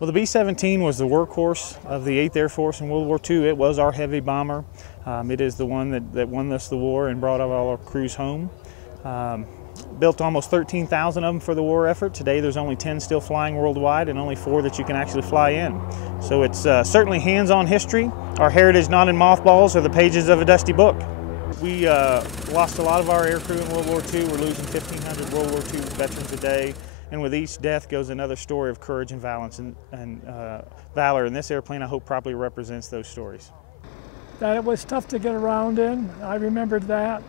Well, the B-17 was the workhorse of the 8th Air Force in World War II. It was our heavy bomber. It is the one that won us the war and brought all our crews home. Built almost 13,000 of them for the war effort. Today there's only 10 still flying worldwide and only 4 that you can actually fly in. So it's certainly hands-on history. Our heritage not in mothballs or the pages of a dusty book. We lost a lot of our aircrew in World War II. We're losing 1,500 World War II veterans a day. And with each death goes another story of courage and valor, and this airplane, I hope, properly represents those stories. That it was tough to get around in, I remembered that,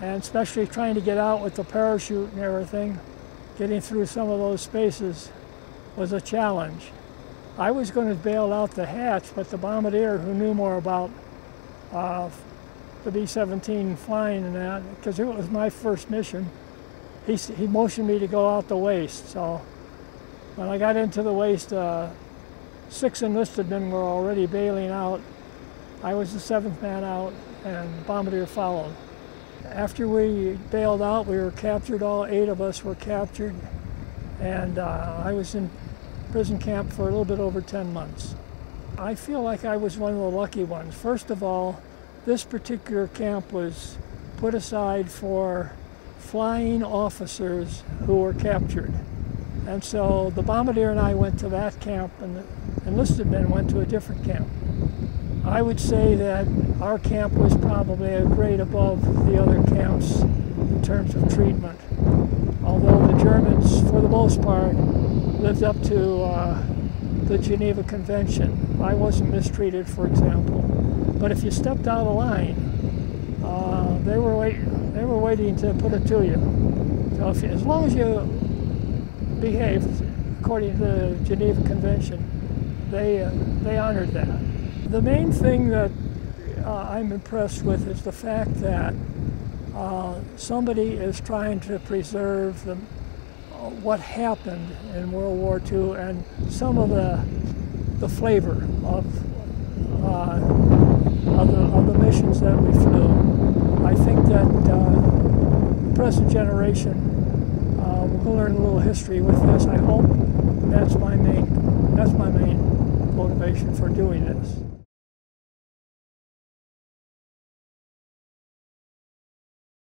and especially trying to get out with the parachute and everything, getting through some of those spaces was a challenge. I was going to bail out the hatch, but the bombardier, who knew more about the B-17 flying and that, because it was my first mission, he motioned me to go out the waist. So when I got into the waist, 6 enlisted men were already bailing out. I was the 7th man out, and the bombardier followed. After we bailed out, we were captured. All 8 of us were captured, and I was in prison camp for a little bit over 10 months. I feel like I was one of the lucky ones. First of all, this particular camp was put aside for flying officers who were captured. And so the bombardier and I went to that camp, and the enlisted men went to a different camp. I would say that our camp was probably a grade above the other camps in terms of treatment. Although the Germans, for the most part, lived up to the Geneva Convention. I wasn't mistreated, for example. But if you stepped out of line, they were waiting to put it to you. So as long as you behaved according to the Geneva Convention, they honored that. The main thing that I'm impressed with is the fact that somebody is trying to preserve what happened in World War II and some of the flavor of the missions that we flew. I think that the present generation will learn a little history with this, I hope. That's my main motivation for doing this.